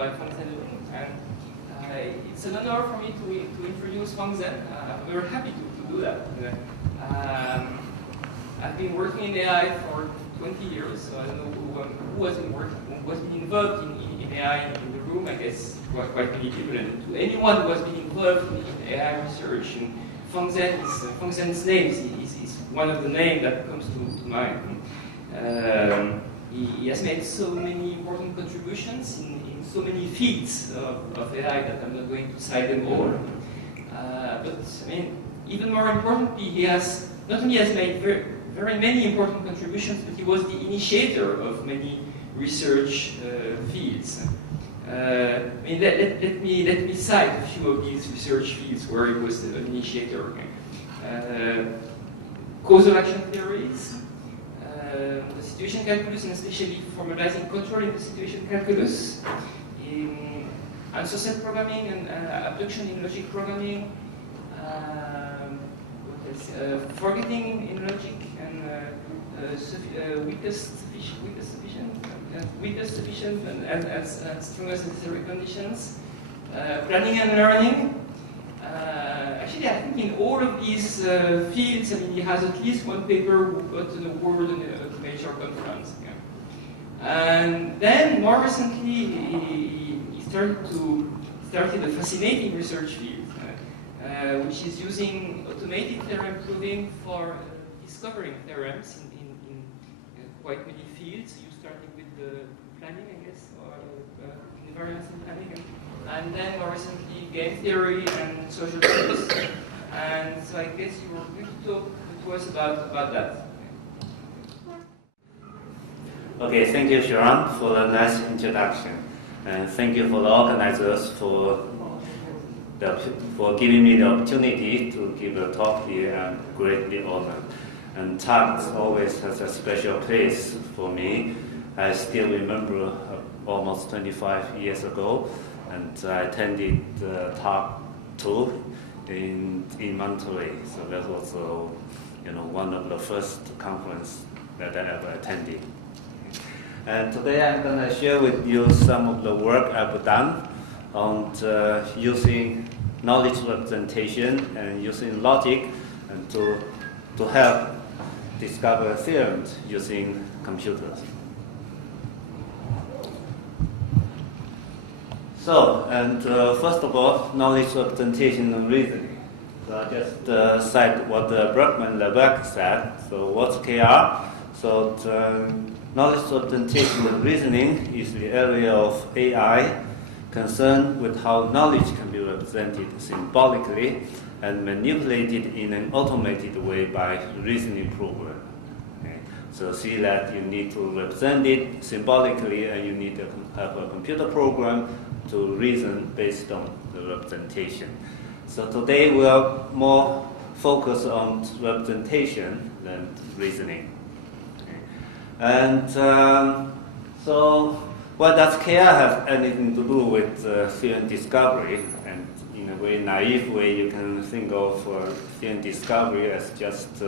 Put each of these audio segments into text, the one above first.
by Fangzhen. And it's an honor for me to introduce Fangzhen. I'm very happy to do that. I've been working in AI for 20 years, so I don't know who has been involved in AI in the room. I guess quite many people. And to anyone who has been involved in AI research, and Fangzhen's name is one of the names that comes to mind. He has made so many important contributions in so many fields of AI that I'm not going to cite them all. But I mean, even more importantly, he has not only has made very many important contributions, but he was the initiator of many research fields. I mean, let me cite a few of these research fields where he was an initiator. Causal action theories, the situation calculus, and especially formalizing control in the situation calculus, in answer set programming and abduction in logic programming, forgetting in logic, and weakest sufficient and strongest necessary conditions, planning and learning. Actually, I think in all of these fields, I mean, he has at least one paper who got an award in a major conference. Yeah. And then, more recently, he started a fascinating research field, which is using automated theorem proving for discovering theorems in quite many fields. You started with the planning, I guess, or invariance in planning. And then more recently, game theory and social studies. And so I guess you were going to talk to us about that. Okay, thank you, Sharon, for the nice introduction. And thank you for the organizers for giving me the opportunity to give a talk here. I'm greatly honored. And talks always has a special place for me. I still remember almost 25 years ago, and I attended talk 2 in Monterey. So that was one of the first conference that I ever attended. And today I'm going to share with you some of the work I've done on using knowledge representation and using logic and to help discover theorems using computers. So, and first of all, knowledge representation and reasoning. So I just cite what Berkman-Lebesgue said. So what's KR? So knowledge representation and reasoning is the area of AI concerned with how knowledge can be represented symbolically and manipulated in an automated way by reasoning program. Okay. So see that you need to represent it symbolically, and you need to have a computer program to reason based on the representation. So today we are more focused on representation than reasoning. Okay. And so what does KR have anything to do with theorem discovery? And in a very naive way, you can think of theorem discovery as just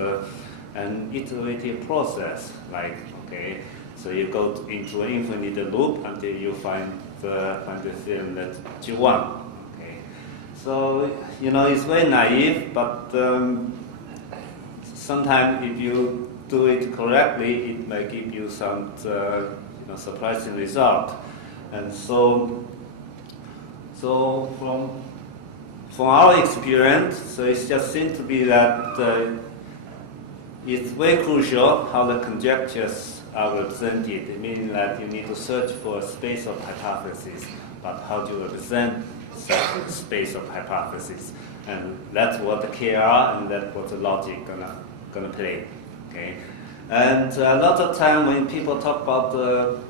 an iterative process. Like, okay, so you go into an infinite loop until you find the theorem that you want. Okay, so it's very naive, but sometimes if you do it correctly, it may give you some surprising result. And so from our experience, so it just seems to be that it's very crucial how the conjectures are represented, meaning that you need to search for a space of hypotheses, but how do you represent such space of hypotheses? And that's what the KR and that's what the logic gonna play. Okay. And a lot of time when people talk about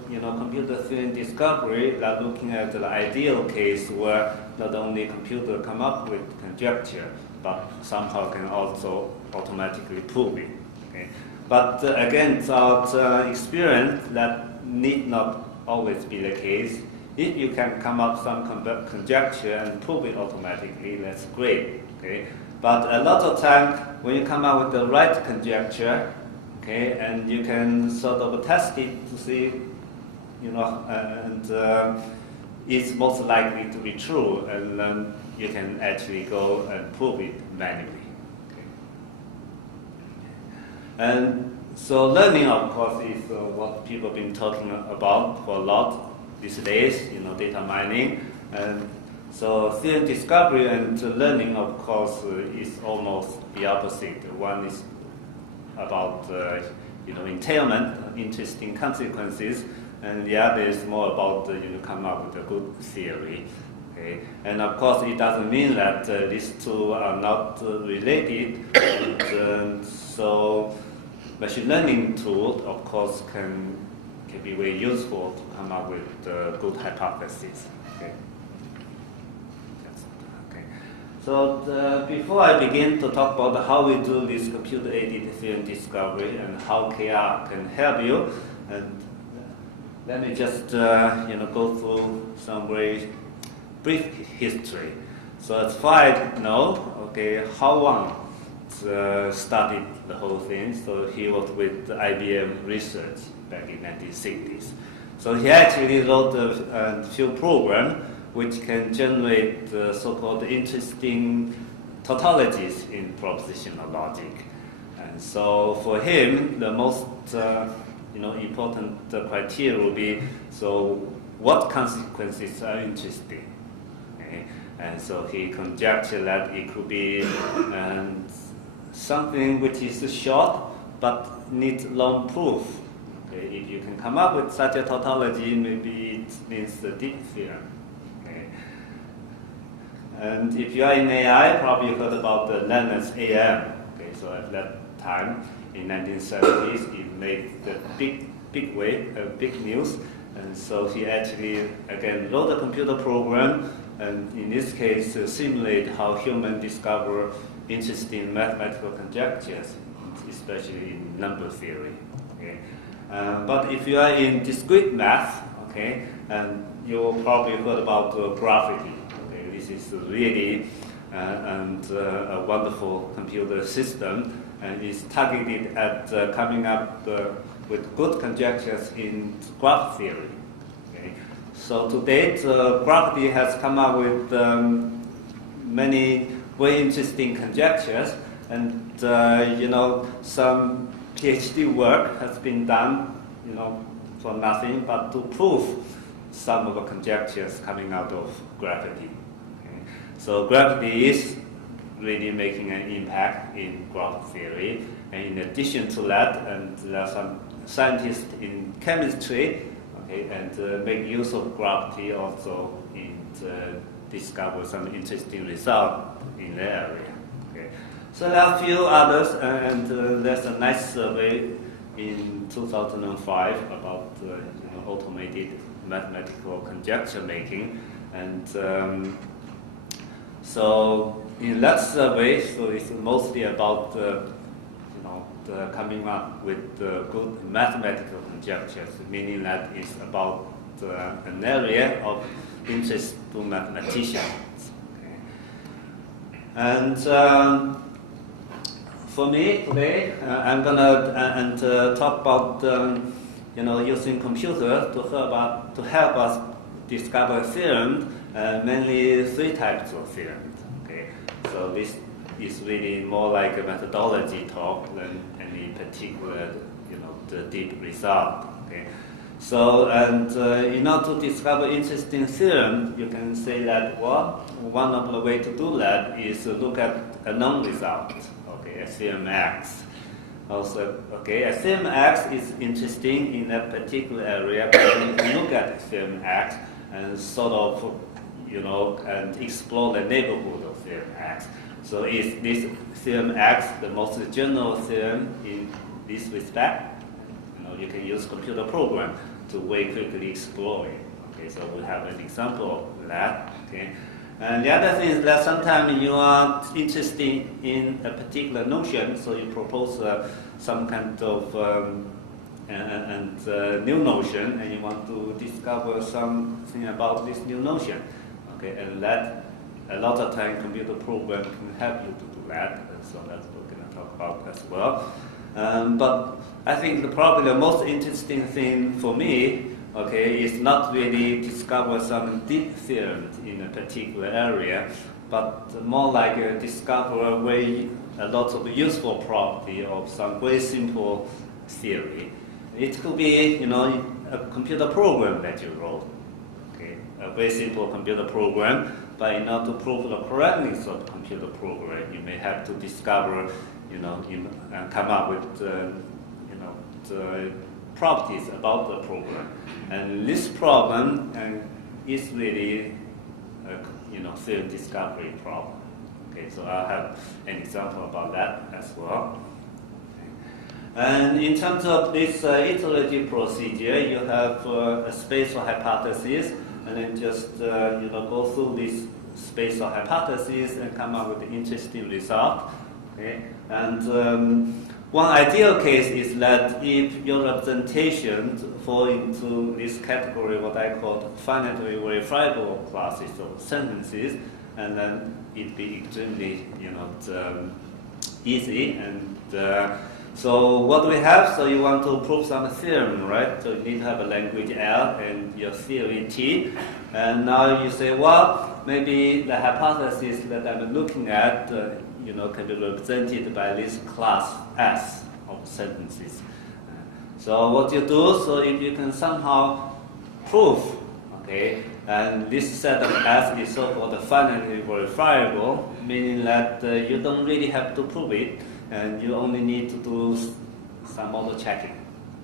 computer theorem discovery, they're looking at the ideal case where not only computer come up with conjecture, but somehow can also automatically prove it. Okay? But again, without experience, that need not always be the case. If you can come up with some conjecture and prove it automatically, that's great. Okay? But a lot of time when you come up with the right conjecture, okay, and you can sort of test it to see, and is most likely to be true, and then you can actually go and prove it manually. Okay. And so learning, of course, is what people have been talking about for a lot these days, data mining. And so theorem discovery and learning, of course, is almost the opposite. One is about entailment, interesting consequences, and the other is more about come up with a good theory. Okay? And of course, it doesn't mean that these two are not related. And, so machine learning tool, of course, can be very useful to come up with good hypotheses. Okay. So before I begin to talk about how we do this computer-aided theorem discovery and how KR can help you, and let me just go through some very brief history. So as far as I know, okay, Hao Wang started the whole thing. So he was with IBM Research back in 1960s. So he actually wrote a few programs which can generate so-called interesting tautologies in propositional logic. And so for him, the most important criteria will be, so what consequences are interesting? Okay? And so he conjectured that it could be something which is short but needs long proof. Okay? If you can come up with such a tautology, maybe it means the deep theorem. And if you are in AI, probably you heard about the Leonard's AM. Okay, so at that time, in 1970s, it made the big wave, big news. And so he actually, again, wrote a computer program, and in this case, simulate how humans discover interesting mathematical conjectures, especially in number theory. Okay? But if you are in discrete math, okay, and you probably heard about gravity. This is really a wonderful computer system, and is targeted at coming up with good conjectures in graph theory. Okay? So to date, gravity has come up with many very interesting conjectures, and some PhD work has been done, for nothing but to prove some of the conjectures coming out of gravity. So gravity is really making an impact in graph theory. And in addition to that, and there are some scientists in chemistry, okay, and make use of gravity also in discover some interesting results in the area. Okay. So there are a few others, and there's a nice survey in 2005 about automated mathematical conjecture making, and so in that survey, so it's mostly about the coming up with good mathematical conjectures, meaning that it's about an area of interest to mathematicians. Okay. And for me today, I'm gonna talk about using computers to help us discover theorems. Mainly three types of theorems. Okay, so this is really more like a methodology talk than any particular, the deep result. Okay, so and in order to discover interesting theorem, you can say that one of the way to do that is to look at a known result. Okay, a theorem X. Also, okay, a theorem X is interesting in that particular area, but you can look at theorem X and sort of and explore the neighborhood of theorem X. So is this theorem X the most general theorem in this respect? You can use computer program to very quickly explore it. Okay, so we have an example of that. Okay, and the other thing is that sometimes you are interested in a particular notion, so you propose some kind of new notion, and you want to discover something about this new notion. Okay, and that a lot of time computer program can help you to do that, and so that's what we're going to talk about as well. But I think probably the most interesting thing for me okay, is not really discover some deep theorems in a particular area, but more like discover a lot of useful property of some very simple theory. It could be, you know, a computer program that you wrote, okay, a very simple computer program. But in order to prove the correctness of the computer program, you may have to discover, you know, come up with, you know, the properties about the program. And this problem is really a, you know, theorem discovery problem. Okay, so I'll have an example about that as well. And in terms of this iterative procedure, you have a spatial hypothesis, and then just you know, go through this spatial hypothesis and come up with an interesting result. Okay? And one ideal case is that if your representation fall into this category, what I call finitely-verifiable classes of sentences, and then it'd be extremely, you know, easy. And so what we have, so you want to prove some theorem, right? So you need to have a language L and your theory T. And now you say, well, maybe the hypothesis that I'm looking at, you know, can be represented by this class S of sentences. So what you do, so if you can somehow prove, okay, and this set of S is so-called finitely verifiable, meaning that you don't really have to prove it, and you only need to do some model checking.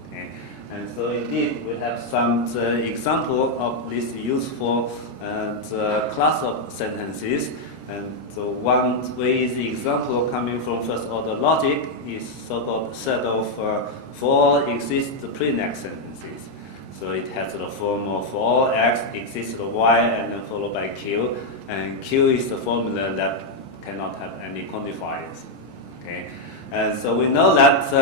Okay? And so indeed, we have some example of this useful class of sentences. And so one very easy example coming from first-order logic is so-called set of 4 exist pre-next sentences. So it has the form of for x exists y and then followed by q, and q is the formula that cannot have any quantifiers. Okay, and so we know that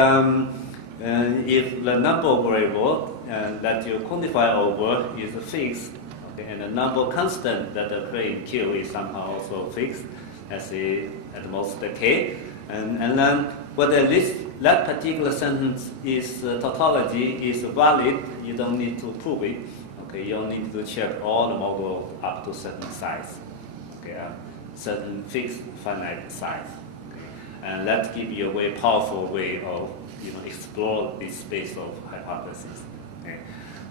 if the number variable that you quantify over is fixed, okay, and the number constant that occurs in q is somehow also fixed, as at most k, and then whether that particular sentence is tautology is valid, you don't need to prove it. Okay, you only need to check all the model up to certain size, okay, certain fixed finite size, okay. And that gives you a very powerful way of, you know, explore this space of hypotheses. Okay.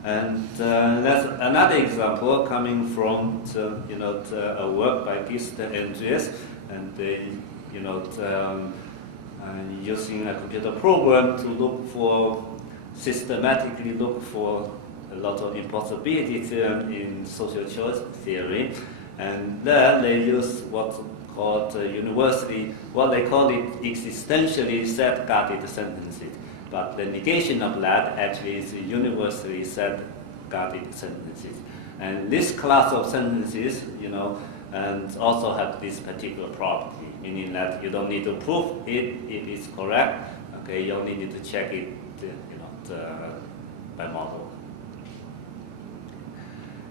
And that's another example coming from you know, a work by Gist and Andreas, and they, you know, using a computer program to look for, systematically look for a lot of impossibility theorem in social choice theory, and there they use what's called universally, what they call it existentially set-guarded sentences. But the negation of that actually is universally set-guarded sentences. And this class of sentences, you know, and also have this particular property, meaning that you don't need to prove it if it's correct. Okay, you only need to check it, you know, by model.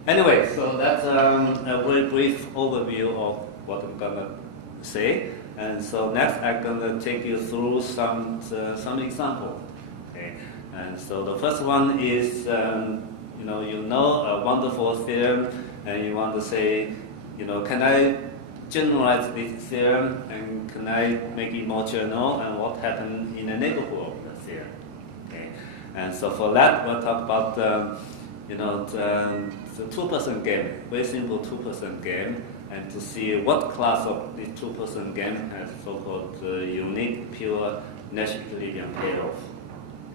Anyway, so that's a very brief overview of what I'm gonna say. And so next, I'm gonna take you through some example. Okay, and so the first one is, you know a wonderful theorem, and you want to say, you know, can I generalize this theorem, and can I make it more general, and what happened in the neighborhood of the theorem? Okay, and so for that, we'll talk about, you know, the two-person game, very simple two-person game, and to see what class of this two-person game has so-called unique, pure Nash Equilibrium payoff.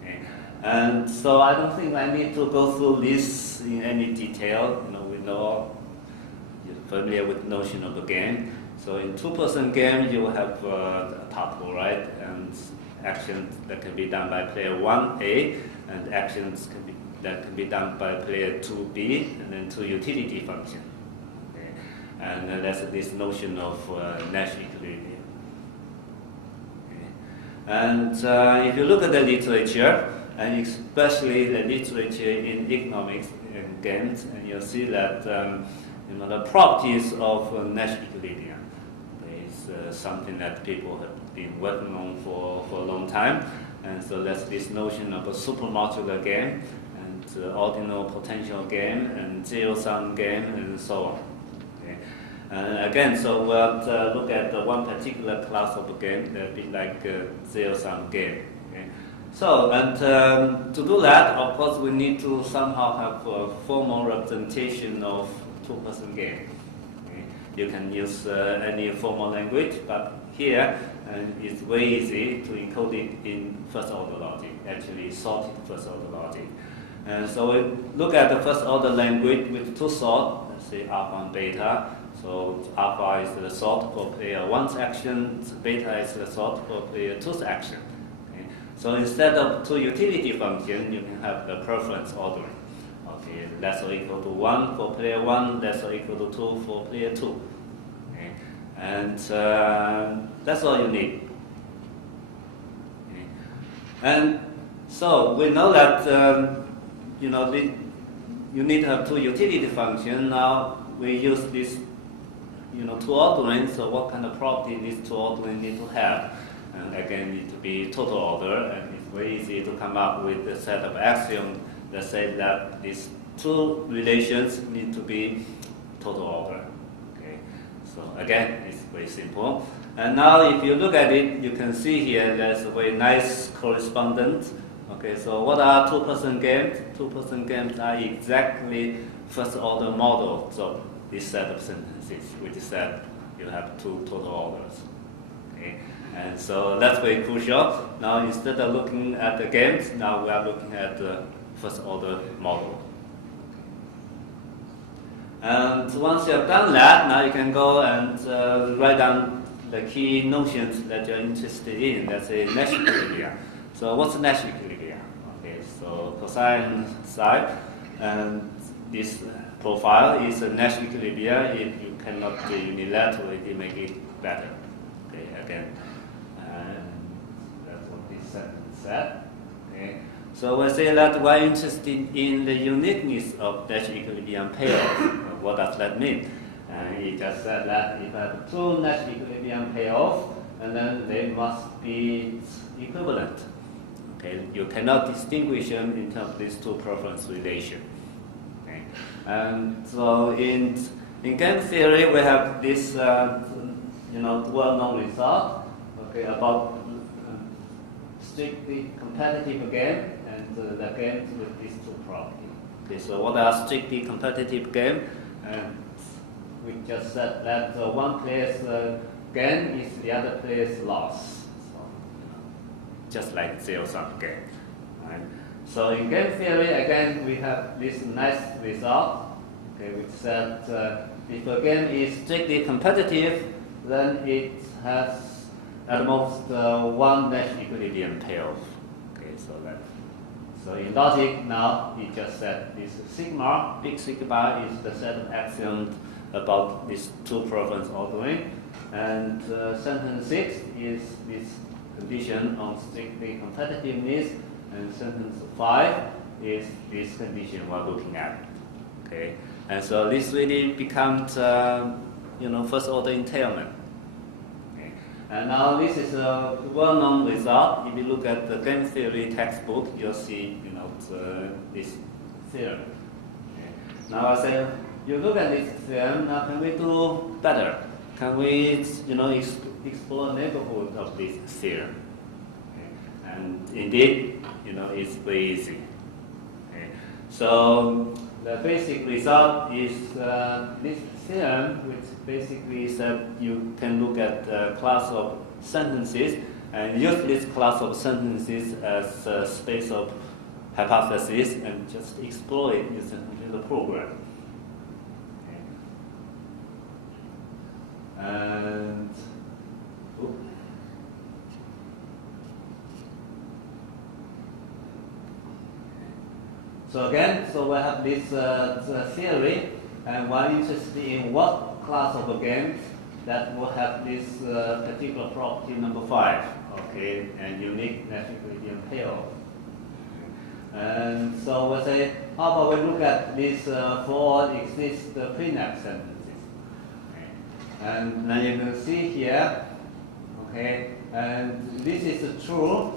Okay, and so I don't think I need to go through this in any detail. You know, we know. Familiar with the notion of a game. So in two-person game, you will have a tuple, right? And actions that can be done by player 1A, and actions that can be done by player 2B, and then two utility functions. Okay. And that's this notion of Nash Equilibria. Okay. And if you look at the literature, and especially the literature in economics and games, and you'll see that you know, the properties of Nash equilibrium is something that people have been working on for a long time. And so that's this notion of a supermodular game. And ordinal potential game and zero-sum game and so on. Okay. Again, so we'll look at one particular class of game that be like a zero-sum game. Okay. So, and to do that, of course, we need to somehow have a formal representation of two-person game. Okay. You can use any formal language, but here it's very easy to encode it in first-order logic, actually sorted first-order logic. And so we look at the first-order language with two sorts, let's say alpha and beta. So alpha is the sort for player 1's action, beta is the sort for player 2's action. Okay. So instead of two utility functions, you can have the preference ordering. Okay, less or equal to 1 for player 1, less or equal to 2 for player 2. Okay. And that's all you need. Okay. And so we know that you need to have two utility functions. Now we use this two ordering. So what kind of property these two ordering need to have? And again, need to be total order, and it's very easy to come up with a set of axioms that say that these two relations need to be total order. Okay, so again, it's very simple. And now, if you look at it, you can see here there's a very nice correspondence. Okay, so what are two-person games? Two-person games are exactly first-order models of this set of sentences, which said you have two total orders. Okay, and so that's very crucial. Now, instead of looking at the games, now we are looking at the first-order model. And once you have done that, now you can go and write down the key notions that you're interested in. Let's say Nash Equilibria. So what's Nash Equilibria? Okay, so cosine psi, and this profile is a Nash Equilibria if you cannot unilaterally make it better. Okay, again, that's what this sentence said. Okay, so we say that we're interested in the uniqueness of Nash equilibrium payoff. What does that mean? He just said that if I have two Nash equilibrium payoff, and then they must be equivalent. Okay, you cannot distinguish them in terms of these two preference relations. Okay, and so in game theory we have this well-known result. Okay, about strictly competitive game and the games with these two properties. Okay, so what are strictly competitive game? And we just said that one player's gain is the other player's loss. So, just like zero-sum game. Right? So in game theory, again, we have this nice result, okay, which said if a game is strictly competitive, then it has at most one Nash equilibrium payoff. Okay, so in logic now, it just said this sigma, big sigma, is the set of axioms about these two preference ordering, and sentence 6 is this condition on strictly competitiveness, and sentence 5 is this condition we're looking at. Okay, and so this really becomes first order entailment. Okay, and now this is a well-known result. If you look at the game theory textbook, you'll see this theorem. Okay. Now I say, you look at this theorem. Now can we do better? Can we explore neighborhood of this theorem? Okay. And indeed, it's very easy. Okay. So the basic result is this theorem, which basically said you can look at a class of sentences and use this class of sentences as a space of hypothesis and just explore it using the program. Okay. And so again, so we have this theory, and we're interested in what class of games that will have this particular property number 5, okay, and unique Nash equilibrium payoff. And so we say, how about we look at these 4 exist pre-nap sentences, okay. And then you can see here, okay, and this is true.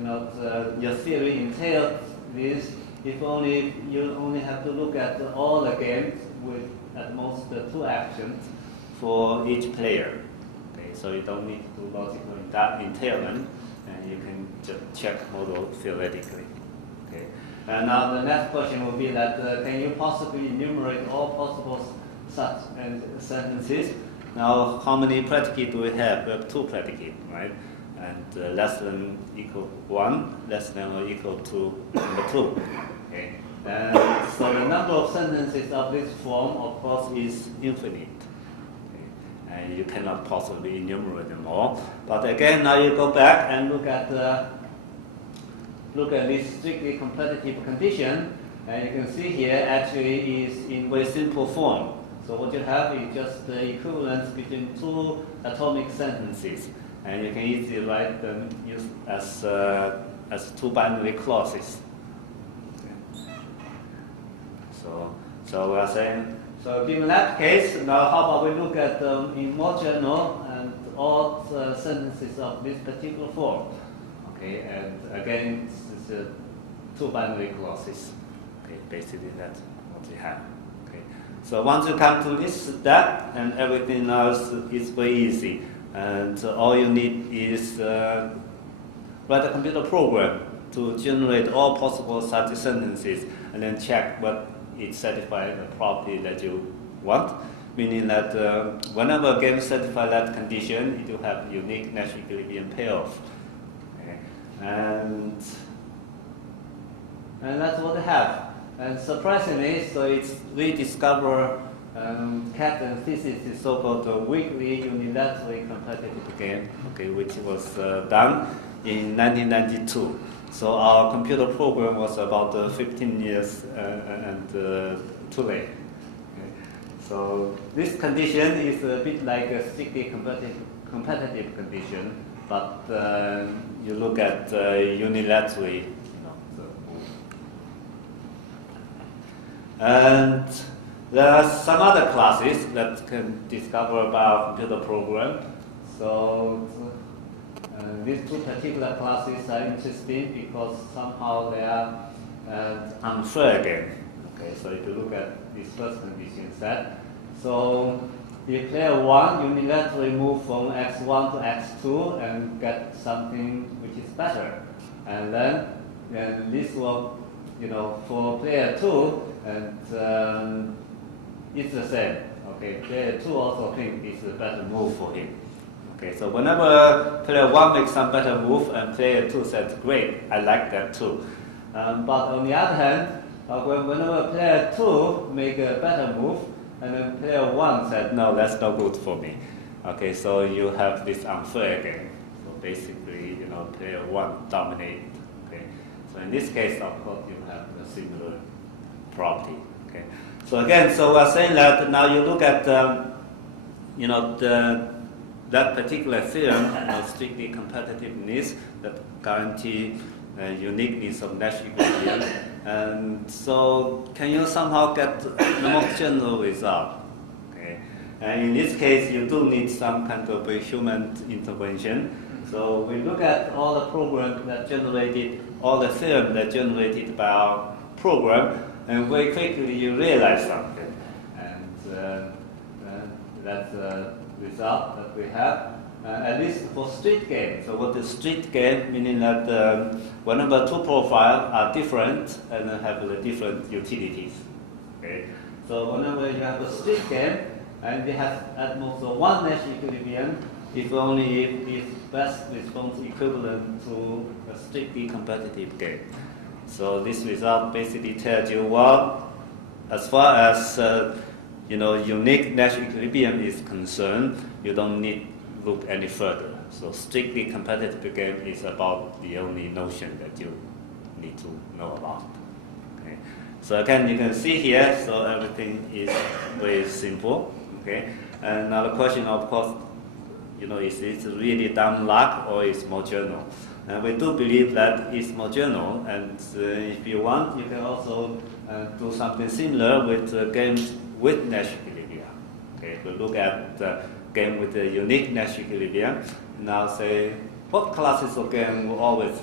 Your theory entails this if only you only have to look at all the games with at most 2 actions for each player. Okay, so you don't need to do logical entailment, and you can just check model theoretically. Okay, and now the next question will be that can you possibly enumerate all possible such sentences? Now, how many predicates do we have? We have 2 predicates, right? And less than equal 1, less than or equal to number 2. Okay. And so the number of sentences of this form, of course, is infinite. Okay. And you cannot possibly enumerate them all. But again, now you go back and look at this strictly competitive condition, and you can see here actually is in very simple form. So what you have is just the equivalence between 2 atomic sentences, and you can easily write them as 2 binary clauses. Okay. So we are saying, so given that case, now how about we look at in more general and odd sentences of this particular form? Okay, and again, it's 2 binary clauses. Okay, basically that's what we have. So once you come to this step, and everything else is very easy. And all you need is write a computer program to generate all possible such sentences, and then check what it satisfies the property that you want. Meaning that whenever a game satisfies that condition, it will have unique Nash equilibrium payoff. Okay. And that's what they have. And surprisingly, so it's rediscovered cat and thesis is so-called weakly unilaterally competitive game, okay, which was done in 1992. So our computer program was about 15 years and too late. Okay. So this condition is a bit like a strictly competitive condition, but you look at unilaterally. And there are some other classes that can discover about computer program. So these 2 particular classes are interesting because somehow they are unfair game. Okay, so if you look at this first condition set, so if player 1 unilaterally move from x1 to x2 and get something which is better, and then this will, for player 2. And it's the same. Okay, player 2 also thinks it's a better move for him. Okay, so whenever player 1 makes some better move and player 2 says, great, I like that too. But on the other hand, whenever player 2 make a better move and then player 1 said, no, that's not good for me. Okay, so you have this unfair game. So basically, player 1 dominates. Okay, so in this case, of course, you have a similar property. Okay. So again, so we're saying that now you look at that particular theorem, strictly competitiveness that guarantee uniqueness of Nash equilibrium. And so can you somehow get the most general result? Okay. And in this case, you do need some kind of a human intervention. So we look at all the programs that generated, all the theorems that generated by our program, and very quickly you realize something. And that's the result that we have, at least for street game. So what is street game? Meaning that whenever 2 profiles are different and have the different utilities. Okay. So whenever you have a street game, and they have at most 1 Nash equilibrium, if only if best response equivalent to a strictly competitive game. So this result basically tells you, well, as far as unique Nash equilibrium is concerned, you don't need to look any further. So strictly competitive game is about the only notion that you need to know about. Okay. So again, you can see here, so everything is very simple. Okay. And now the question, of course, is it really dumb luck or is more general? And we do believe that it's more general, and if you want, you can also do something similar with games with Nash equilibria. Okay, we look at the game with the unique Nash equilibria. Now say, what classes of game will always,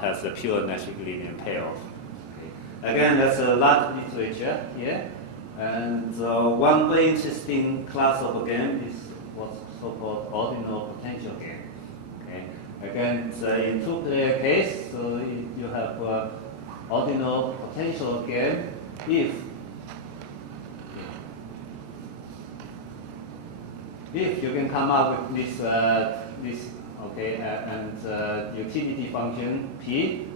has a pure Nash equilibrium payoff? Okay. Again, there's a lot of literature here. And one very interesting class of game is what's so-called ordinal potential game. Okay. Again, it's in two-player case, so you have ordinal potential game if you can come up with this utility function p.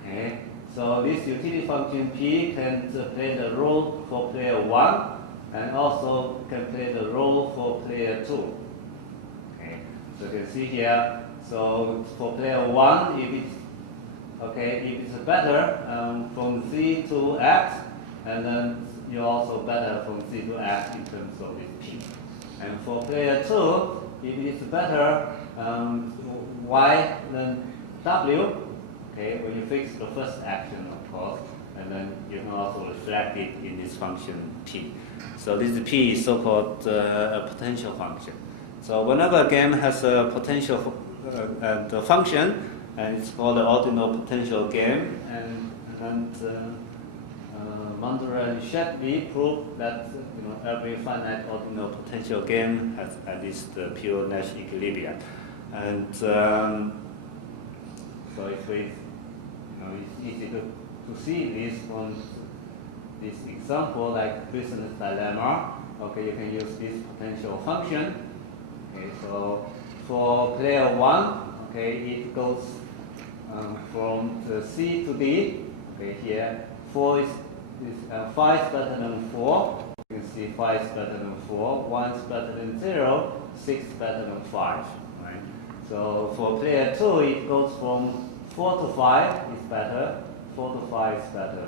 Okay. So this utility function p can play the role for player 1 and also can play the role for player 2. Okay. So you can see here, so for player 1, if it's better from C to X, and then you're also better from C to X in terms of this p. And for player 2, if it's better Y than W, okay, when you fix the first action, of course, and then you can also reflect it in this function p. So this p is so-called a potential function. So whenever a game has a potential function, and it's called the ordinal potential game, and Mandler and Shetley proved that every finite ordinal potential game has at least the pure Nash Equilibria. And so if we, it's easy to see this from this example, like prisoner's dilemma. Okay, you can use this potential function. Okay, so for player 1, okay, it goes from the C to D. Okay, here 5 is better than 4. You can see 5 is better than 4, 1 is better than 0, 6 is better than 5. Right? So for player 2, it goes from 4 to 5 is better, 4 to 5 is better,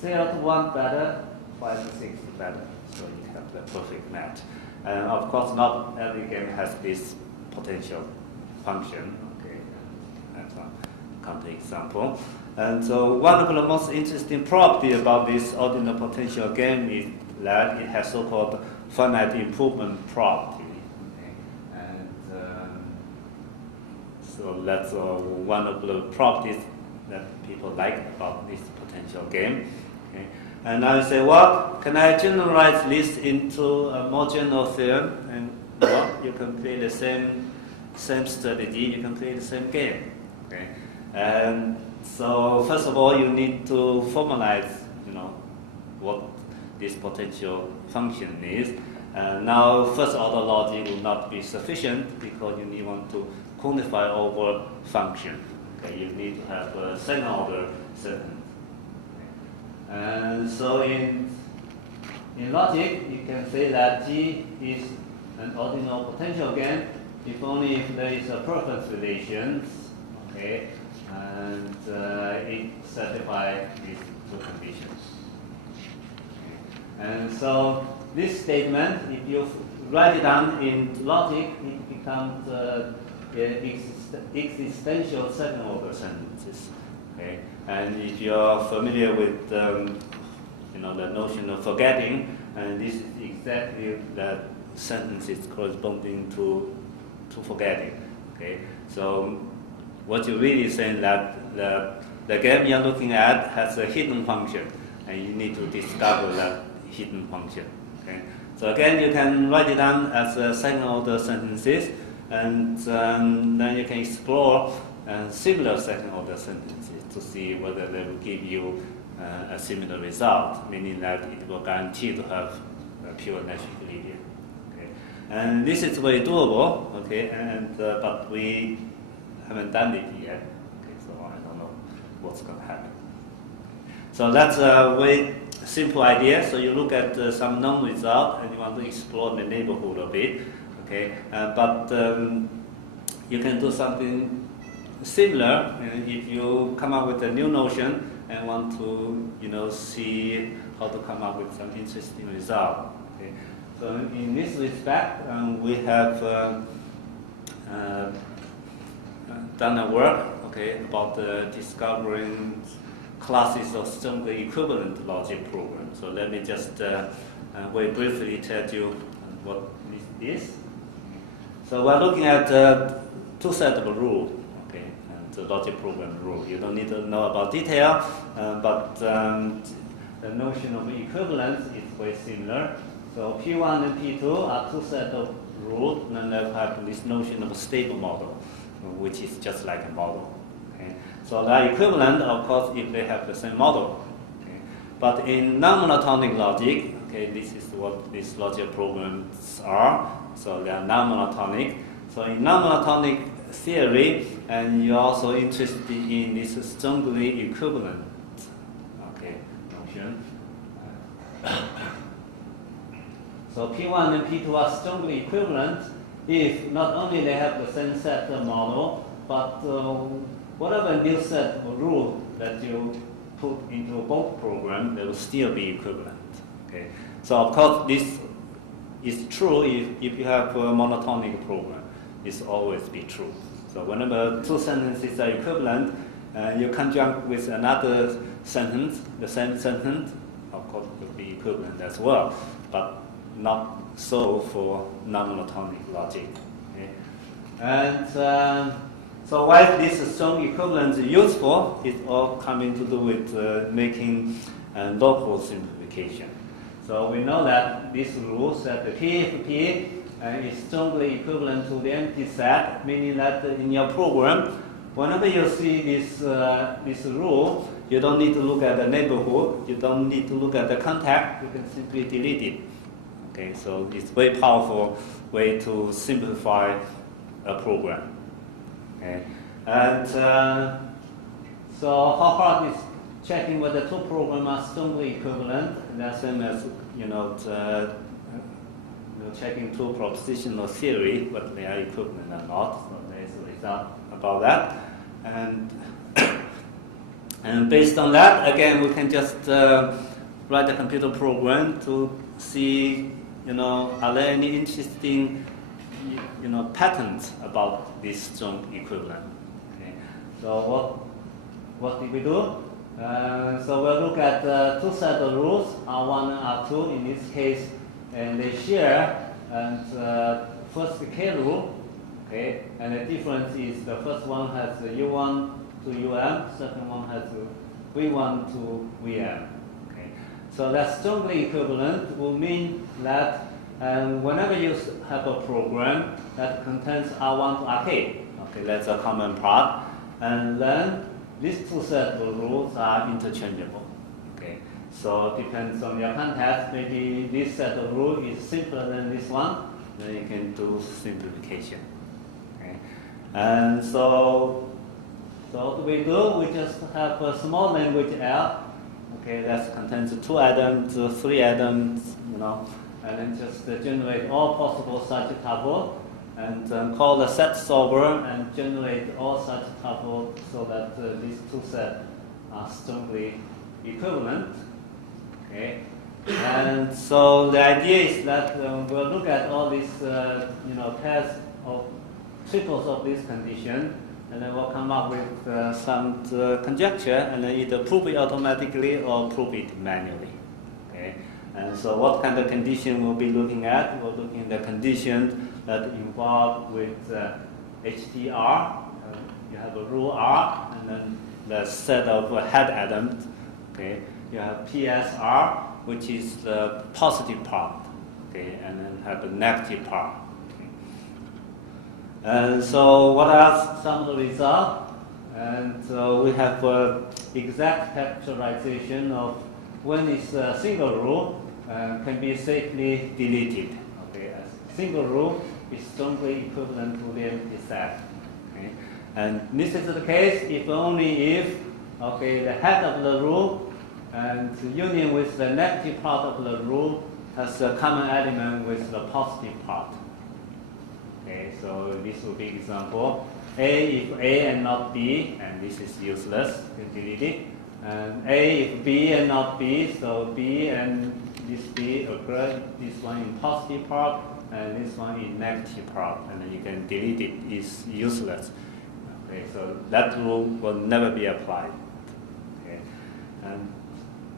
0 to 1 better, 5 to 6 is better. So you have the perfect match. And of course, not every game has this potential function. Okay, that's one counterexample. And so one of the most interesting properties about this ordinal potential game is that it has so-called finite improvement property. Okay. And so that's one of the properties that people like about this potential game. Okay. And I say, well, can I generalize this into a more general theorem? And well, you can play the same strategy, you can play the same game. Okay. And so first of all, you need to formalize, what this potential function is. Now, first order logic will not be sufficient because you want to quantify over function. Okay, you need to have a second order sentence. And so in logic, you can say that G is an ordinal potential game if only if there is a preference relations. Okay. And it satisfies these two conditions. And so this statement, if you write it down in logic, it becomes existential second-order sentences. Okay? And if you're familiar with the notion of forgetting, and this is exactly that sentences corresponding to forgetting. Okay? So what you're really saying that the game you're looking at has a hidden function, and you need to discover that hidden function. Okay? So again, you can write it down as second-order sentences, and then you can explore similar second-order sentences to see whether they will give you a similar result, meaning that it will guarantee to have a pure Nash equilibrium. Okay? And this is very doable. Okay, and but we haven't done it yet, okay, so I don't know what's going to happen. So that's a very simple idea. So you look at some known result and you want to explore the neighborhood of it, okay? But you can do something similar if you come up with a new notion and want to, see how to come up with some interesting result. Okay? So in this respect, we have done a work, okay, about discovering classes of strongly equivalent logic programs. So let me just very briefly tell you what this is. So we're looking at two sets of rules, okay, and logic program rule. You don't need to know about detail, but the notion of equivalence is very similar. So P1 and P2 are two sets of rules, and they have this notion of a stable model, which is just like a model. Okay? So they are equivalent, of course, if they have the same model. Okay? But in non-monotonic logic, okay, this is what these logic programs are. So they are non-monotonic. So in non-monotonic theory, and you're also interested in this strongly equivalent, okay, notion. So P1 and P2 are strongly equivalent if not only they have the same set of model, but whatever new set of rule that you put into both programs, they will still be equivalent. Okay. So of course this is true if you have a monotonic program. It's always be true. So whenever two sentences are equivalent, you conjunct with another sentence, the same sentence, of course it will be equivalent as well, but not so for non-monotonic logic. Okay? And so why this strong equivalence is useful, it all coming to do with making local simplification. So we know that this rule that the P if P is strongly equivalent to the empty set, meaning that in your program, whenever you see this rule, you don't need to look at the neighborhood, you don't need to look at the contact, you can simply delete it. Okay, so it's a very powerful way to simplify a program. Okay, and so how hard is checking whether two programs are strongly equivalent? And that's same as checking two propositional theory, whether they are equivalent or not. So there's a result about that, and based on that, again, we can just write a computer program to see, are there any interesting, patterns about this strong equivalent? Okay. So what did we do? So we'll look at two sets of rules, R1 and R2 in this case, and they share. And first the K rule, okay, and the difference is the first one has U1 to UM, second one has V1 to VM. Okay. So that strongly equivalent will mean that whenever you have a program that contains R1 to RK, okay, that's a common part, and then these two sets of rules are interchangeable. Okay. So it depends on your context. Maybe this set of rules is simpler than this one, then you can do simplification. Okay. And so what do? We just have a small language L, okay, that contains 2 atoms, 3 atoms, and then just generate all possible such tuples, and call the set solver and generate all such tuples so that these two sets are strongly equivalent. Okay, and so the idea is that we'll look at all these pairs of triples of this condition, and then we'll come up with some conjecture, and then either prove it automatically or prove it manually. Okay, and so what kind of condition we'll be looking at? We're looking at the conditions that involve with HTR. You have a rule R, and then the set of head atoms. Okay. You have PSR, which is the positive part, okay, and then have the negative part. Okay. And so what are some of the results? And we have exact factorization of when this single rule can be safely deleted. Okay, a single rule is strongly equivalent to the empty set. Okay. And this is the case if only if the head of the rule and union with the negative part of the rule has a common element with the positive part. Okay, so this will be example. A if A and not B, and this is useless, you can delete it. And A if B and not B, so B and this B occur, this one in positive part, and this one in negative part, and then you can delete it, it's useless. Okay, so that rule will never be applied. Okay, and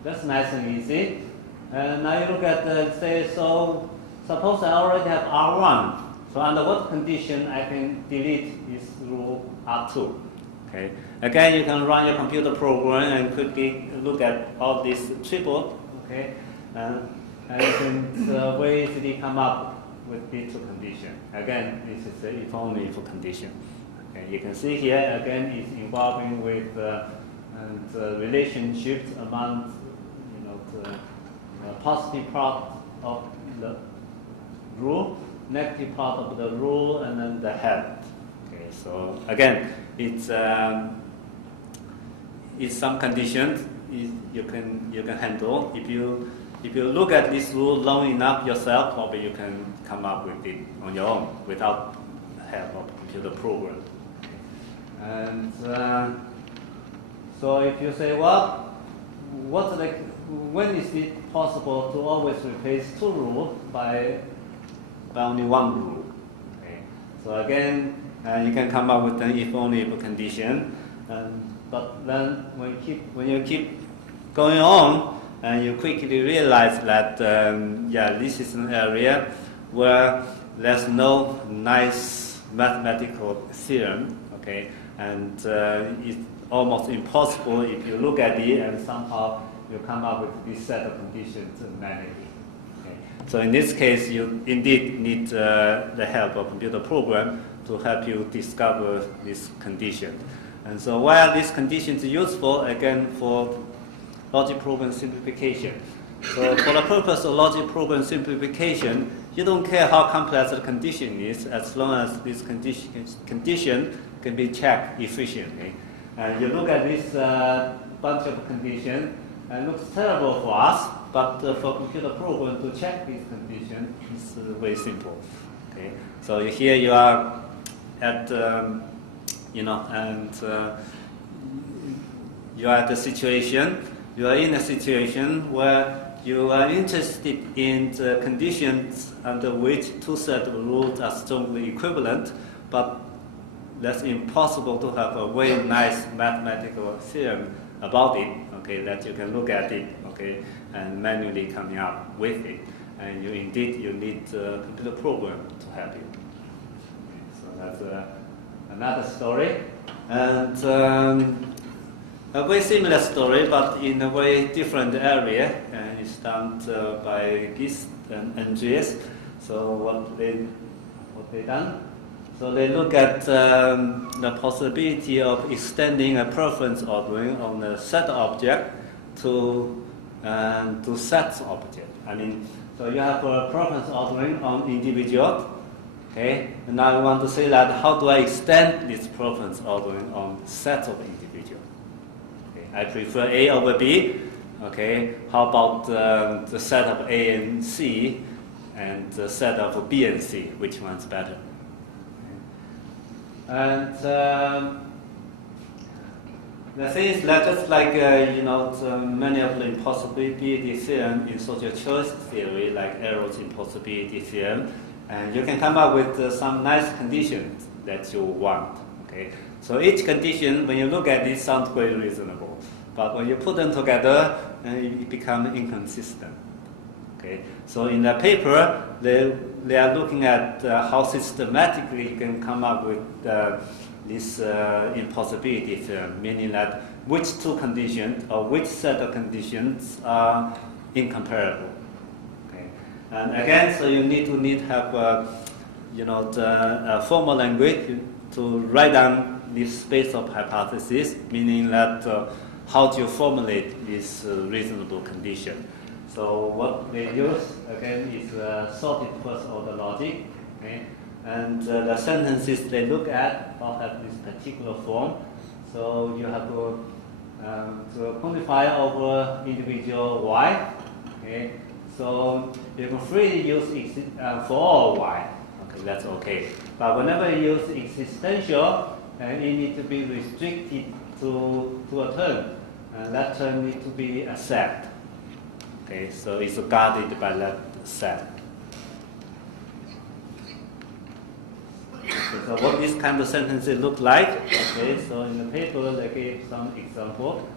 that's nice and easy. And now you look at, so suppose I already have R1. So under what condition I can delete this rule R2? Okay. Again, you can run your computer program and quickly look at all these triple. Okay. And you can very easily come up with these two conditions. Again, this is the if only if condition. Okay. You can see here again it's involving with relationships among the positive part of the rule, negative part of the rule, and then the head. Okay, so again, it's some conditions you can handle. If you look at this rule long enough yourself, probably you can come up with it on your own without help of computer program. And so if you say, well, when is it possible to always replace two rules by only one rule? Okay. So again, you can come up with an if only if condition. But then when you keep going on, and you quickly realize that this is an area where there's no nice mathematical theorem. Okay, and it's almost impossible if you look at it and somehow you come up with this set of conditions manually. Okay. So in this case, you indeed need the help of computer program to help you discover this condition. And so while this condition is useful, again, for logic program simplification. So for the purpose of logic program simplification, you don't care how complex the condition is, as long as this condition can be checked efficiently. And you look at this bunch of conditions, and it looks terrible for us, but for computer program to check this condition is very simple. Okay, so here you are at you are at the situation. You are in a situation where you are interested in the conditions under which two sets of rules are strongly equivalent, but that's impossible to have a very nice mathematical theorem about it, okay, that you can look at it, okay, and manually coming up with it. And you need a computer program to help you. Okay, so that's another story. And a very similar story, but in a very different area, and it's done by Gist and Andreas. So what they done? So they look at the possibility of extending a preference ordering on a set object to set object. I mean, so you have a preference ordering on individual. Okay, and now I want to say that how do I extend this preference ordering on set of individuals? I prefer A over B. Okay, how about the set of A and C and the set of B and C? Which one's better? And the thing is that just like many of the impossibility theorem in social choice theory, like Arrow's impossibility theorem, and you can come up with some nice conditions that you want. Okay, so each condition, when you look at it, sounds very reasonable. But when you put them together, it becomes inconsistent. Okay, so in the paper, they are looking at how systematically you can come up with this impossibility theorem, meaning that which two conditions or which set of conditions are incomparable. Okay, and again, so you need to have the formal language to write down this space of hypothesis, meaning that how do you formulate this reasonable condition. So what they use, again, is sorted first order logic. Okay? And the sentences they look at all have this particular form. So you have to quantify over individual y. Okay? So you can freely use for all y. Okay, that's okay. But whenever you use existential, it needs to be restricted to a term. And that term needs to be a set. Okay, so it's guarded by that set. Okay, so what this kind of sentences look like? Okay, so in the paper they gave some example.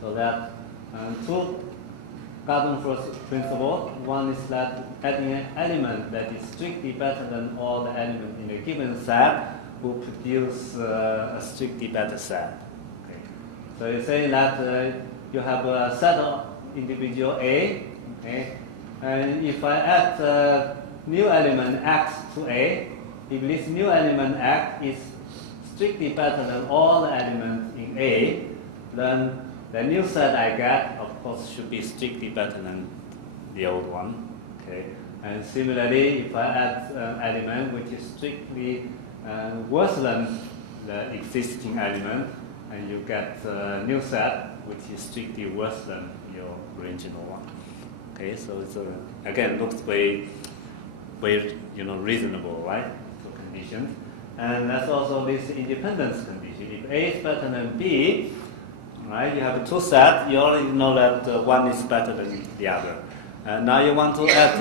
So that two garden first principle. One is that adding an element that is strictly better than all the elements in a given set who produce a strictly better set. Okay. So you say that you have a set of individual A, okay, and if I add a new element X to A, if this new element X is strictly better than all the elements in A, then the new set I get, of course, should be strictly better than the old one. Okay. And similarly, if I add an element which is strictly worse than the existing element, and you get a new set which is strictly worse than your original one. Okay, so it's again looks very reasonable, right? So conditions, and that's also this independence condition. If A is better than B, right? You have two sets. You already know that one is better than the other, and now you want to add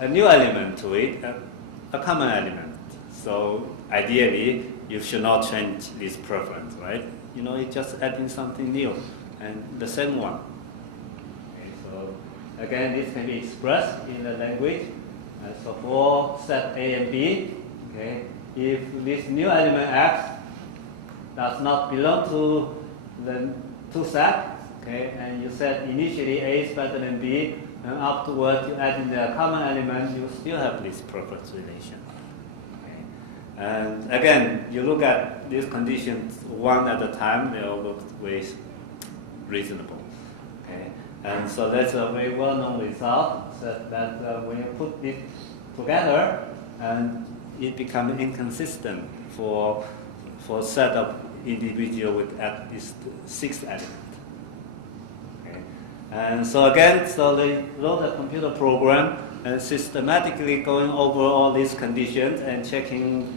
a new element to it, a common element. So ideally, you should not change this preference, right? You're just adding something new, and the same one. Okay, so again, this can be expressed in the language. So for set A and B, okay, if this new element X does not belong to the two sets, okay, and you said initially A is better than B, and afterwards you add in the common element, you still have this preference relation. Okay. And again, you look at these conditions one at a time, they all look very reasonable. Okay. And so that's a very well-known result, so that when you put this together, and it becomes inconsistent for a set of individual with at least 6 elements. Okay. And so again, so they wrote a computer program and systematically going over all these conditions and checking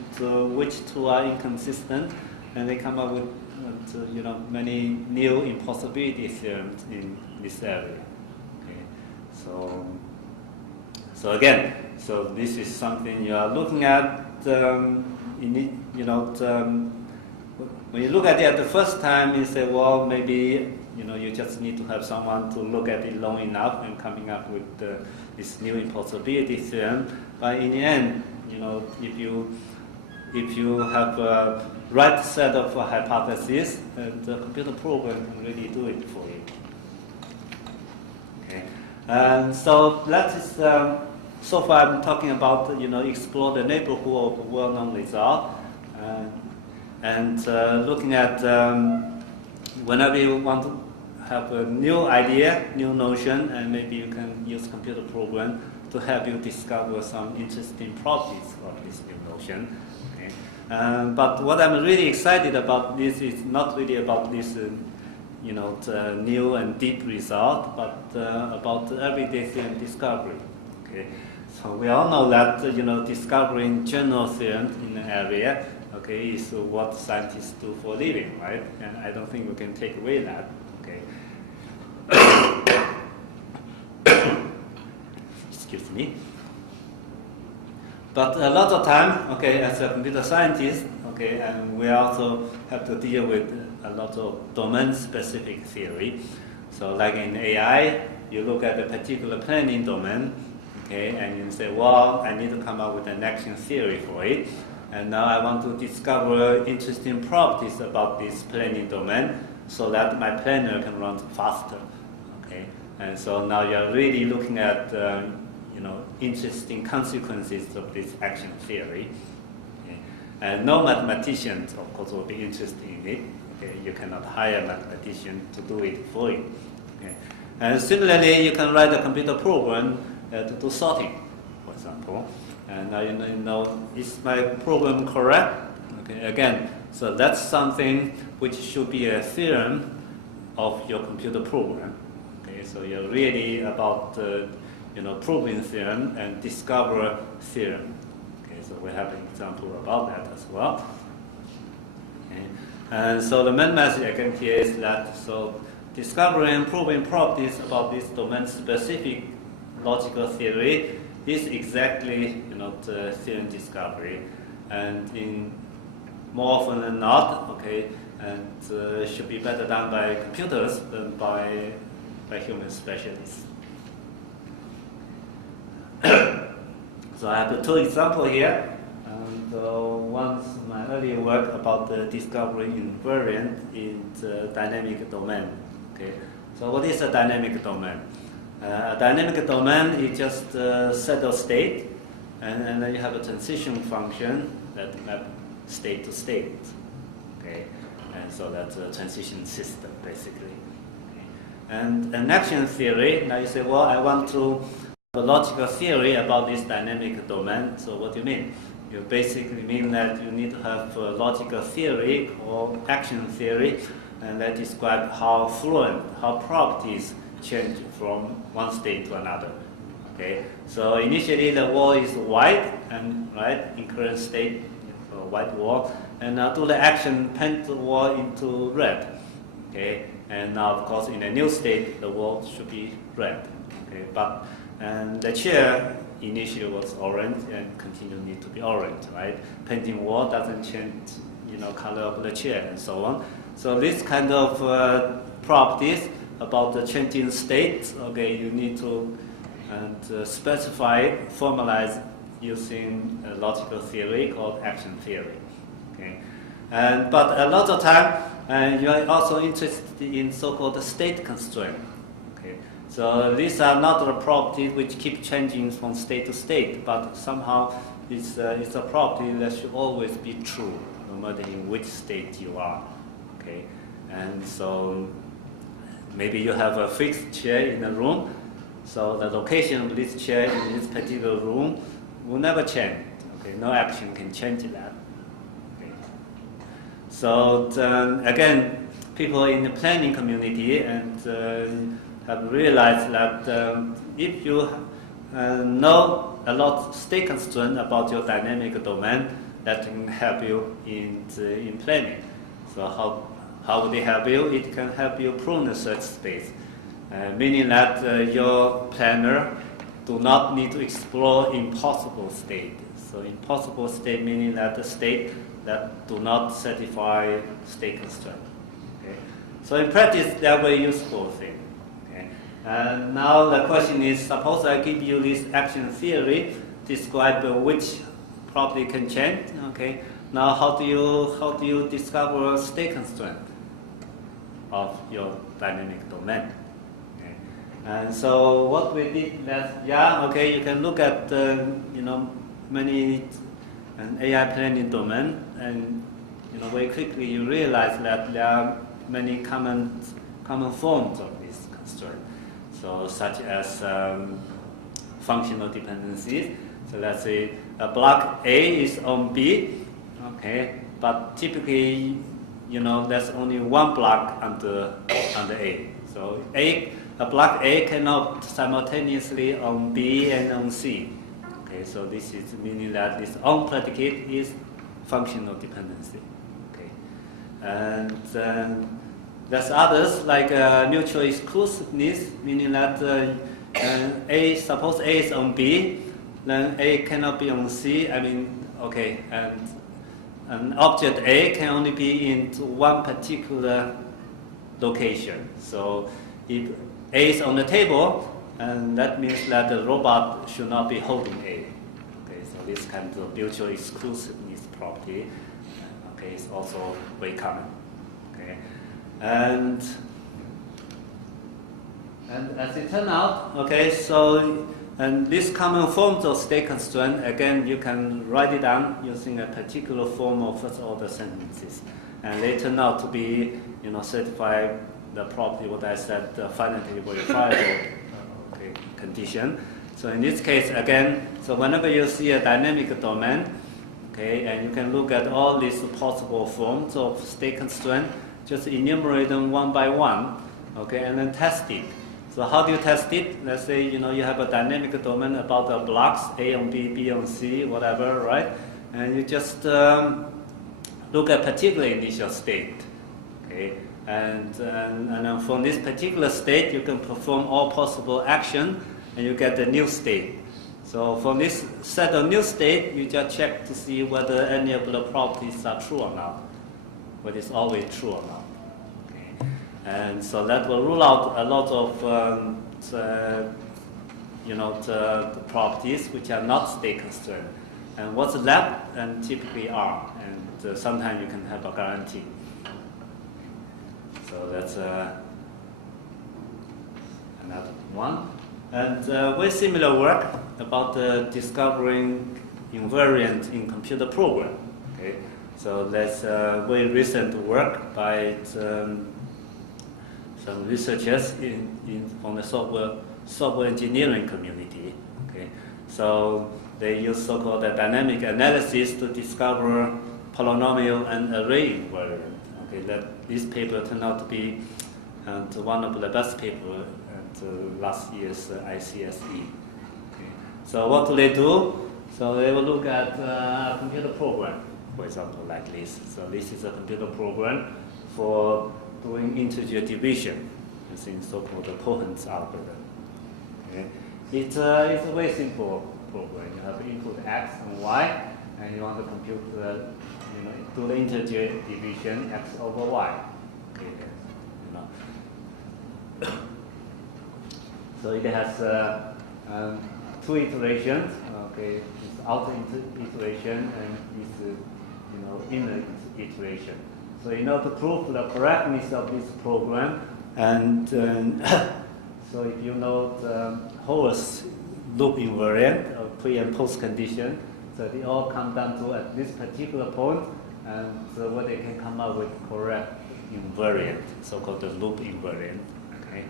which two are inconsistent, and they come up with many new impossibility theorems in this area. Okay. So again, so this is something you are looking at. When you look at it the first time, you say, well, maybe you just need to have someone to look at it long enough and coming up with this new impossibility theorem. But in the end, if you have a right set of hypotheses, the computer program can really do it for you. Okay, and so that is so far I'm talking about explore the neighborhood of well-known result. And looking at whenever you want to have a new idea, new notion, and maybe you can use computer program to help you discover some interesting properties of this new notion. Okay. But what I'm really excited about this is not really about this the new and deep result, but about the everyday theorem discovery. Okay. So we all know that discovering general theorems in an area, okay, is what scientists do for a living, right? And I don't think we can take away that. Okay. Excuse me. But a lot of time, okay, as a computer scientist, okay, and we also have to deal with a lot of domain-specific theory. So like in AI, you look at a particular planning domain, okay, and you say, well, I need to come up with an action theory for it. And now I want to discover interesting properties about this planning domain so that my planner can run faster. Okay, and so now you're really looking at interesting consequences of this action theory. Okay. And no mathematician, of course, will be interested in it. Okay, you cannot hire a mathematician to do it for you. Okay. And similarly, you can write a computer program to do sorting, for example. And now you know, is my program correct? Okay, again, so that's something which should be a theorem of your computer program. Okay, so you're really about proving theorem and discover theorem. Okay, so we have an example about that as well. Okay, and so the main message again here is that discovering and proving properties about this domain-specific logical theory is exactly the theorem discovery, and in more often than not, okay, and should be better done by computers than by human specialists. So I have 2 examples here. And once my earlier work about the discovering invariant in the dynamic domain. Okay, so what is a dynamic domain? A dynamic domain is just a set of state, and then you have a transition function that map state to state. Okay, and so that's a transition system basically. Okay. And an action theory. Now you say, well, I want to have a logical theory about this dynamic domain. So what do you mean? You basically mean that you need to have a logical theory or action theory, and that describe how fluent, how properties change from one state to another. Okay, so initially the wall is white, and right in current state, so white wall, and now do the action paint the wall into red. Okay, and now of course in a new state the wall should be red. Okay, but and the chair initially was orange and continue need to be orange, right? Painting wall doesn't change, color of the chair and so on. So this kind of properties about the changing states, okay, you need to specify, formalize using a logical theory called action theory. Okay, but a lot of time you are also interested in so-called state constraint. Okay, so these are not the properties which keep changing from state to state, but somehow it's a property that should always be true, no matter in which state you are. Okay, and so maybe you have a fixed chair in a room, so the location of this chair in this particular room will never change. Okay, no action can change that. Okay. So again, people in the planning community and have realized that if you know a lot of state constraint about your dynamic domain, that can help you in planning. So how would it help you? It can help you prune the search space, meaning that your planner do not need to explore impossible state. So impossible state meaning that the state that do not satisfy state constraint. Okay? So in practice, they are very useful thing. Okay? And now the question is, suppose I give you this action theory, describe which property can change. Okay. Now how do you discover state constraint of your dynamic domain? Okay. And so what we did that, you can look at many AI planning domain, and very quickly you realize that there are many common forms of this constraint. So such as functional dependencies. So let's say a block A is on B. Okay, but typically, there's only one block under A. So a block A cannot simultaneously on B and on C. Okay, so this is meaning that this on predicate is functional dependency. Okay, and there's others like mutual exclusiveness, meaning that suppose A is on B, then A cannot be on C. Okay, and an object A can only be in one particular location. So if A is on the table, and that means that the robot should not be holding A. Okay, so this kind of mutual exclusiveness property, is also very common. Okay, and as it turns out, and these common forms of state constraint, again, you can write it down using a particular form of first-order sentences, and they turn out to be, certify the property what I said, the finitely verifiable condition. So in this case, again, so whenever you see a dynamic domain, okay, and you can look at all these possible forms of state constraint, just enumerate them one by one, okay, and then test it. So how do you test it? Let's say, you have a dynamic domain about the blocks, A on B, B on C, whatever, right? And you just look at particular initial state, okay? And then from this particular state, you can perform all possible action, and you get the new state. So from this set of new state, you just check to see whether any of the properties are true or not, whether it's always true or not. And so that will rule out a lot of the properties which are not state constrained. and what's left, and typically R, and sometimes you can have a guarantee. So that's another one. And very similar work about discovering invariant in computer program. Okay, so that's very recent work by some researchers from the software engineering community. Okay, so they use so-called dynamic analysis to discover polynomial and array invariant. Okay, that this paper turned out to be one of the best papers at last year's ICSE. Okay. So what do they do? So they will look at a computer program, for example, like this. So this is a computer program for doing integer division using so-called Cohen's algorithm. Okay. It's a very simple program. You have input x and y, and you want to compute do the integer division x over y. Okay, so it has two iterations. Okay, it's outer iteration and it's inner iteration. So in order to prove the correctness of this program, and so if you know the Howell's loop invariant of pre and post condition, so they all come down to at this particular point, and so what they can come up with correct invariant, so-called the loop invariant. Okay,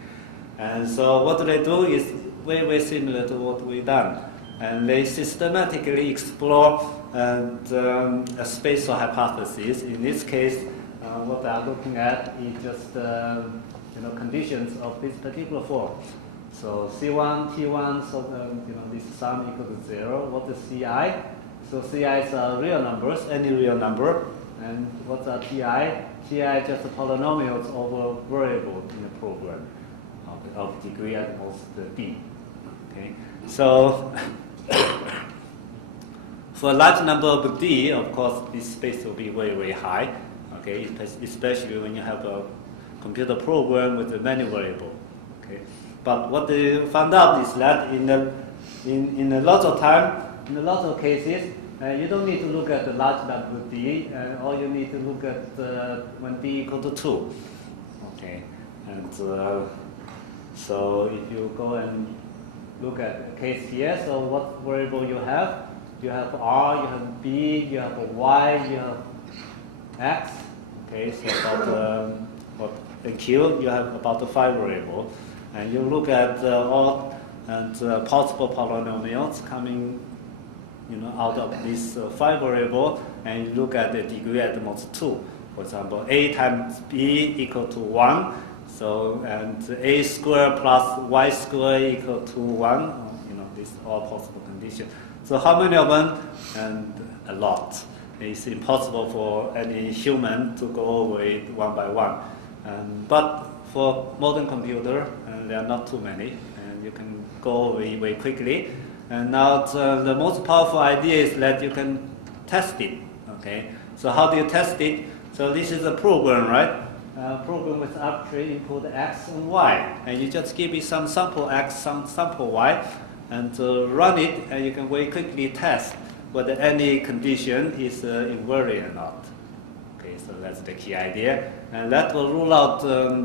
and so what they do is very, very similar to what we've done, and they systematically explore a spatial hypothesis. In this case, what they are looking at is just conditions of this particular form. So C1, T1, so this sum equal to 0. What is Ci? So Ci is real numbers, any real number. And what's Ti? Ti is just polynomials over variable in the program of degree at most d. Okay. So for a large number of d, of course, this space will be very, very high. Okay, especially when you have a computer program with many variables. Okay, but what they found out is that in a lot of time, in a lot of cases, you don't need to look at the large number d, and all you need to look at when d equal to 2. Okay, and so if you go and look at the case here, so what variable you have? You have r, you have b, you have y, you have x. Okay, so about the q, you have about the 5 variable, and you look at all and possible polynomials coming, out of this 5 variable, and you look at the degree at the most 2. For example, a times b equal to 1, so and a squared plus y squared equal to 1. These are all possible conditions. So how many of them? And a lot. It's impossible for any human to go over it one by one. But for modern computer, there are not too many, and you can go over it very quickly. And now the most powerful idea is that you can test it. Okay, so how do you test it? So this is a program, right? Program with arbitrary input x and y, and you just give it some sample x, some sample y, and run it, and you can very quickly test whether any condition is invariant or not. Okay, so that's the key idea, and that will rule out a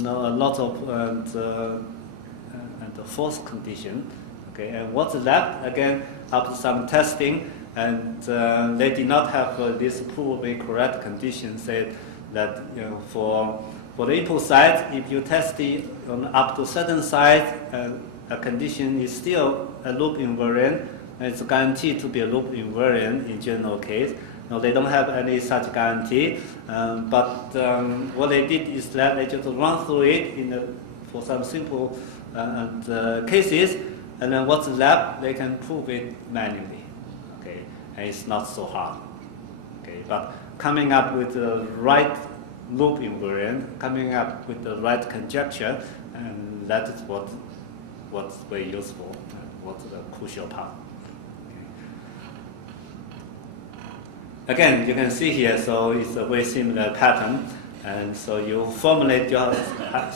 lot of the false condition. Okay, and what's left again after some testing, and they did not have this provably correct condition said that for the input side, if you test it on up to certain size, a condition is still a loop invariant. It's guaranteed to be a loop invariant in general case. No, they don't have any such guarantee. But what they did is that they just run through it for some simple cases, and then what's left, they can prove it manually. Okay, and it's not so hard. Okay, but coming up with the right loop invariant, coming up with the right conjecture, and that is what's very useful, what's the crucial part. Again, you can see here, so it's a very similar pattern. And so you formulate your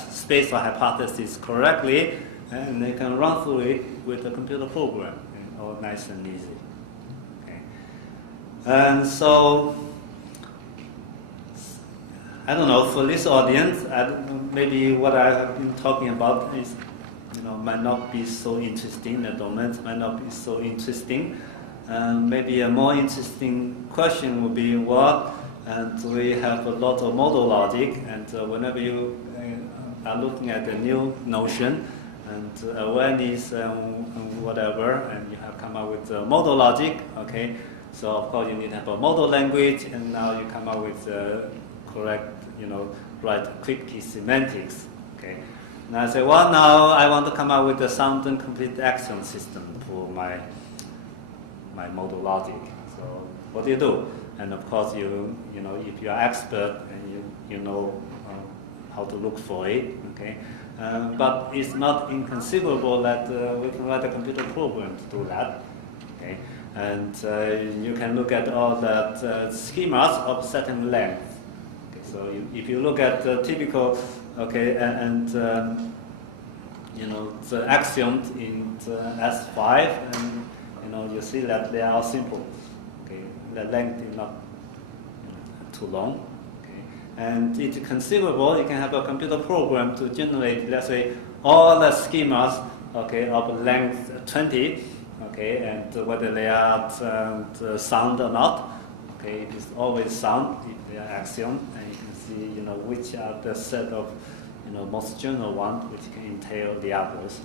spatial hypothesis correctly, and they can run through it with a computer program, all nice and easy. And so, I don't know, for this audience, maybe what I have been talking about is, might not be so interesting, the domains might not be so interesting. Maybe a more interesting question would be and we have a lot of modal logic, and whenever you are looking at a new notion, and awareness and whatever, and you have come up with modal logic, okay? So of course you need to have a modal language, and now you come up with correct, right quick key semantics, okay? And I say, well, now I want to come up with a sound and complete axiom system for my modal logic. So what do you do? And of course, if you are expert and you know how to look for it, okay? But it's not inconceivable that we can write a computer program to do that, okay? And you can look at all that schemas of certain length. Okay, so if you look at the typical, okay, and the axioms in S5, and you see that they are simple. Okay, the length is not too long. And it's conceivable you can have a computer program to generate, let's say, all the schemas, okay, of length 20, okay, and whether they are sound or not. Okay, it is always sound if they are axiom, and you can see, which are the set of, most general ones which can entail the others.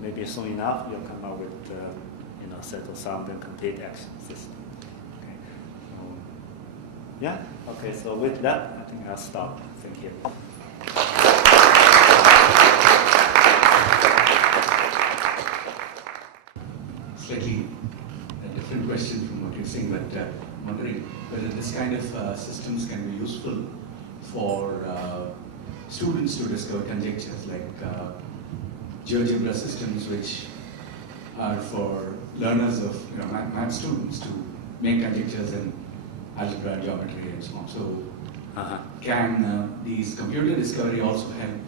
Maybe soon enough you'll come up with, set of sound and complete action system. Yeah, okay, so with that, I think I'll stop. Thank you. Slightly a different question from what you're saying, but I'm wondering whether this kind of systems can be useful for students to discover conjectures, like GeoGebra systems, which are for learners of math students to make conjectures in algebra, geometry, and so on. So, can these computer discovery also help,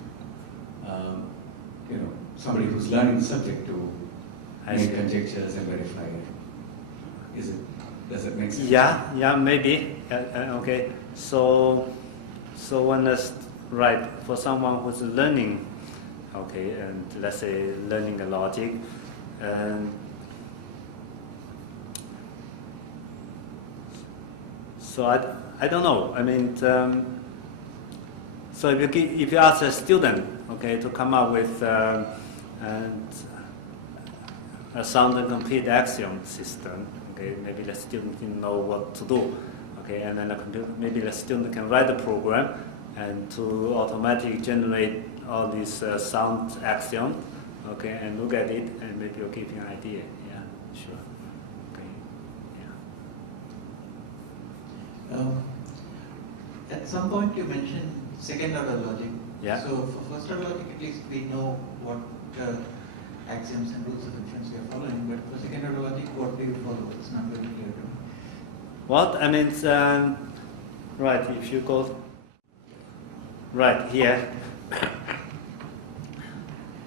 somebody who's learning the subject to make conjectures and verify it? Does it make sense? Yeah, maybe. Okay. So when right for someone who's learning, okay, and let's say learning a logic, and so I don't know. I mean, so if you ask a student, okay, to come up with a sound and complete axiom system, okay, maybe the student didn't know what to do, okay, and then maybe the student can write a program and to automatically generate all these sound axioms, okay, and look at it, and maybe you'll give you an idea. Yeah, sure. At some point you mentioned second order logic. Yeah. So for first order logic, at least we know what axioms and rules of inference we are following, but for second order logic, what do you follow? It's not very clear to me. What? I mean, right, if you go right here.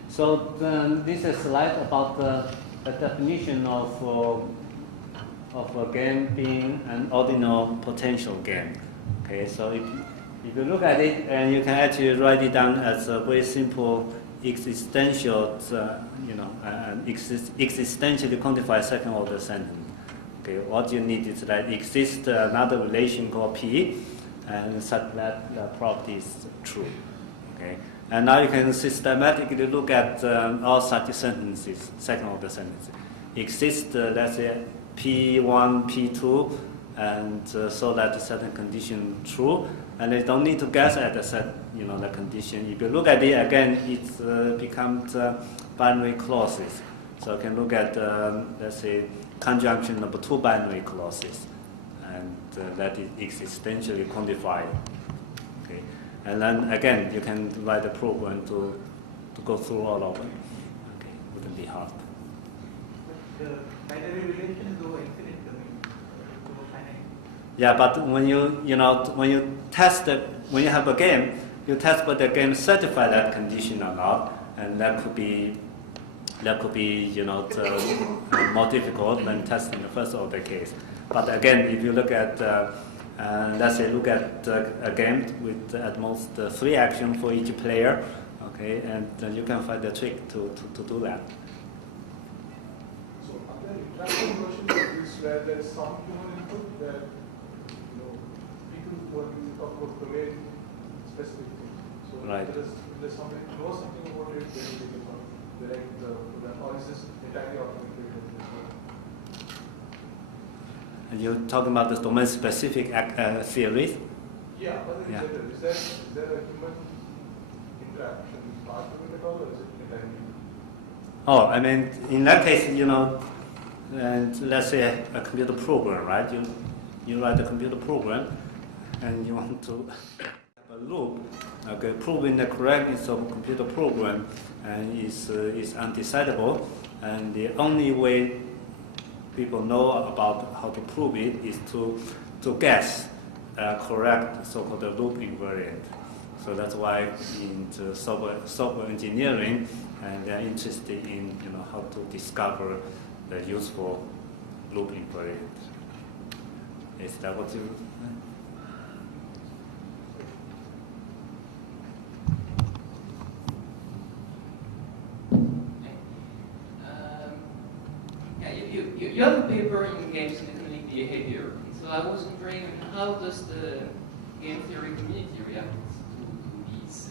So this is a slide about the definition of a game being an ordinal potential game. Okay, so if you look at it, and you can actually write it down as a very simple existential, existentially quantified second order sentence. Okay, what you need is that exists another relation called P, and such that the property is true. Okay, and now you can systematically look at all such sentences, second order sentences. Exist, let's say, P1, P2, and so that a certain condition true, and they don't need to guess at the set, the condition. If you look at it again, it becomes binary clauses. So you can look at, let's say, conjunction of two binary clauses, and that is existentially quantified. Okay, and then again, you can write a program to go through all of it. Okay, wouldn't be hard. But the binary relation is over infinite domain, over finite. Yeah, but when you test it, when you have a game, you test whether the game satisfies that condition or not, and that could be more difficult than testing the first order case. But again, if you look at, let's say, look at a game with at most 3 actions for each player, okay, and then you can find a trick to do that. So, are there interactive versions of this where there is some human input where people who are using talk about domain specific things? So, right. If there's somebody who knows something about it, then they can sort of direct to that, or is this entirely automated? And you're talking about the domain-specific theories? Yeah, but in general, is there a human interaction part of it at all, or is it entirely? Oh, I mean, in that case, and let's say a computer program, right? You write a computer program, and you want to have a loop, okay, proving the correctness of a computer program, and is undecidable, and the only way people know about how to prove it is to guess correct so-called loop invariant. So that's why in the software engineering, and they're interested in how to discover the useful loop invariant. Is that what you? You have a paper in game systematic behavior. So I was wondering, how does the game theory community react to these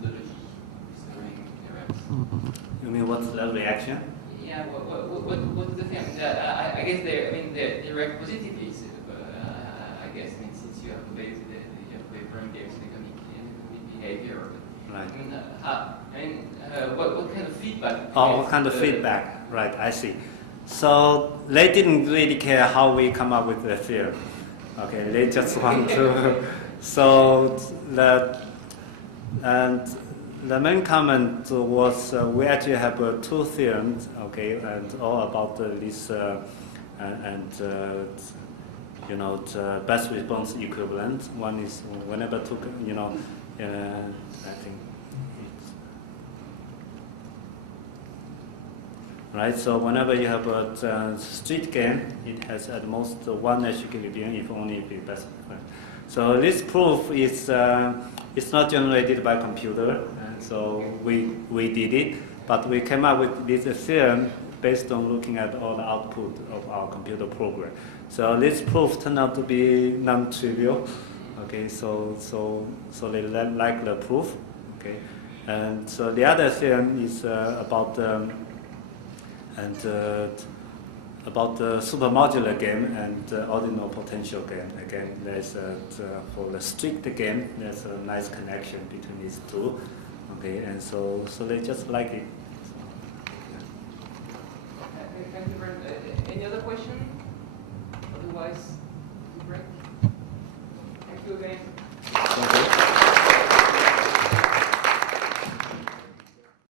methodologies, theorems? You mean what's the reaction? Yeah. What do they think? I guess they react positively. I guess since you have a paper in game systematic behavior. Right. What kind of feedback? Oh, what kind of feedback? Right, I see. So they didn't really care how we come up with the theorem. Okay, they just want to. So the main comment was we actually have 2 theorems, okay, and all about this the best response equivalence. One is whenever I think. Right, so whenever you have a street game, it has at most 1 Nash equilibrium, if only if it's best. So this proof is it's not generated by computer, and so we did it, but we came up with this theorem based on looking at all the output of our computer program. So this proof turned out to be non-trivial. Okay, so they like the proof. Okay, and so the other theorem is about the supermodular game and ordinal potential game. Again, there's for the strict game, there's a nice connection between these 2. Okay, and so they just like it. So, yeah. Thank you, Brent. Any other question? Otherwise, we break. Thank you again.